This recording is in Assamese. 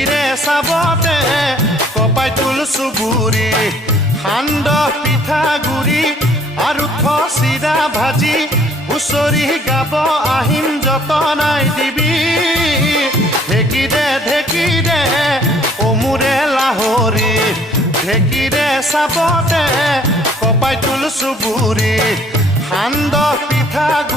ঢেঁকীৰে চাবতে কপাই তুল চুবুৰি সান্দহ পিঠাগুৰি আৰু চিৰা ভাজি হুঁচৰি গাব আহিম যতনাই দিবি ঢেঁকীৰে অমুৰে লাহৰি ঢেঁকীৰে চাবতে কপাই তুল চুবুৰি সান্দহ পিঠাগুৰি